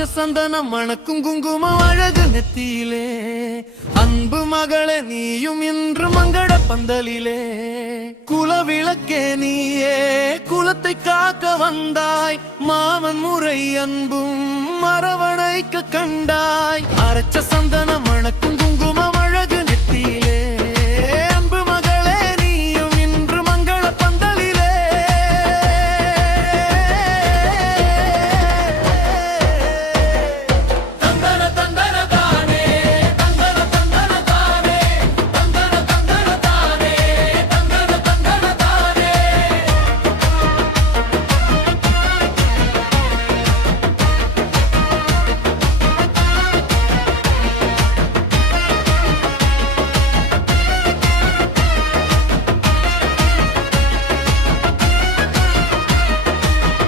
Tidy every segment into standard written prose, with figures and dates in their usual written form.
அரைச்ச சந்தனம் மணக்கும் குங்குமம் அழகு நெத்தியிலே அன்பு மகளே நீயும் இன்று மங்கள பந்தலிலே குலவிளக்கே நீயே குலத்தை காக்க வந்தாய் மாமன் முறை அன்பும் அரவணைக்க கண்டாய் அரைச்ச சந்தனம் மணக்கும் குங்குமம் அழகு நெத்தியிலே அன்பு மகளே நீயும் இன்று மங்கள பந்தலிலே தந்தன தந்தன தானே தந்தன தந்தன தானே தந்தன தந்தன தானே தந்தன தந்தன தானே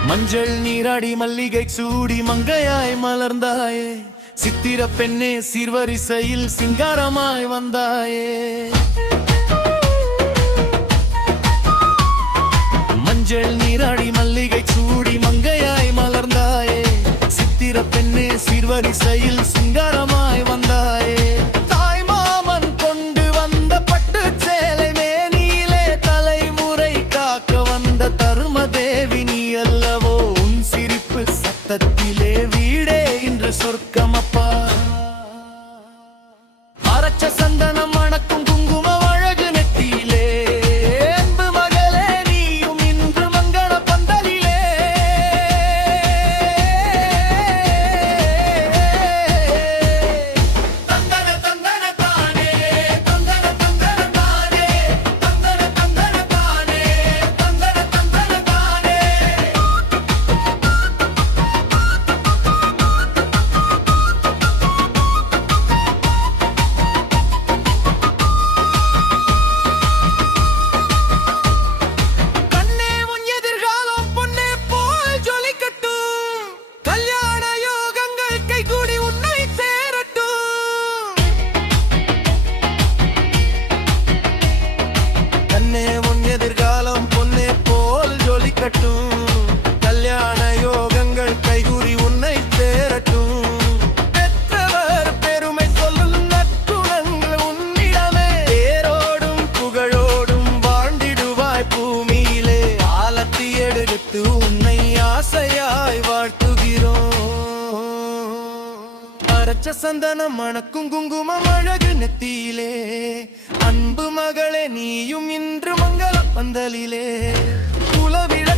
மஞ்சள் நீராடி மல்லிகை சூடி மங்கையாய் மலர்ந்தாயே சித்திர பெண்ணே சீர்வரிசையில் சிங்காரமாய் வந்தாயே மஞ்சள் நீராடி மல்லிகை சூடி மங்கையாய் மலர்ந்தாயே சித்திர பெண்ணே சீர்வரிசையில் சிங்காரமாய் வந்தாயே தாய் மாமன் கொண்டு வந்த பட்டு சேலை மேனியிலே தலைமுறை காக்க வந்த தரும தேவி நீ அல்லவோ உன் சிரிப்பு சத்தத்திலே வீடே இன்று சொர்க்கம் அப்பா அரைச்ச சந்தனம் மணக்கும் குங்குமம் அழகு நெத்தியிலே அன்பு மகளே நீயும் இன்று மங்கள பந்தலிலே தந்தன தந்தன தானே தந்தன தந்தன தானே தந்தன தந்தன தானே தந்தன தந்தன தானே கண்ணே உன் எதிர்காலம் பொன்னே போல் ஜொலிக்கட்டும் கல்யாண யோகங்கள் கைகூடி உன்னை சேரட்டும் கண்ணே உன் எதிர்காலம் பொன்னே போல் ஜொலிக்கட்டும் கல்யாண யோகங்கள் கைகூடி உன்னை சேரட்டும் பெற்றவர் பெருமை சொல்லும் நற்குணங்கள் உன்னிடமே தேரோடும் புகழோடும் வாழ்ந்திடுவாய் பூமியிலே ஆலத்தி எடுத்து உன்னை ஆசையாய் வாழ்த்துகிறோம் அரைச்ச சந்தனம் மணக்கும் குங்குமம் அழகு நெத்தியிலே அன்பு மகளே நீயும் இன்று மங்கள பந்தலிலே குலவிழ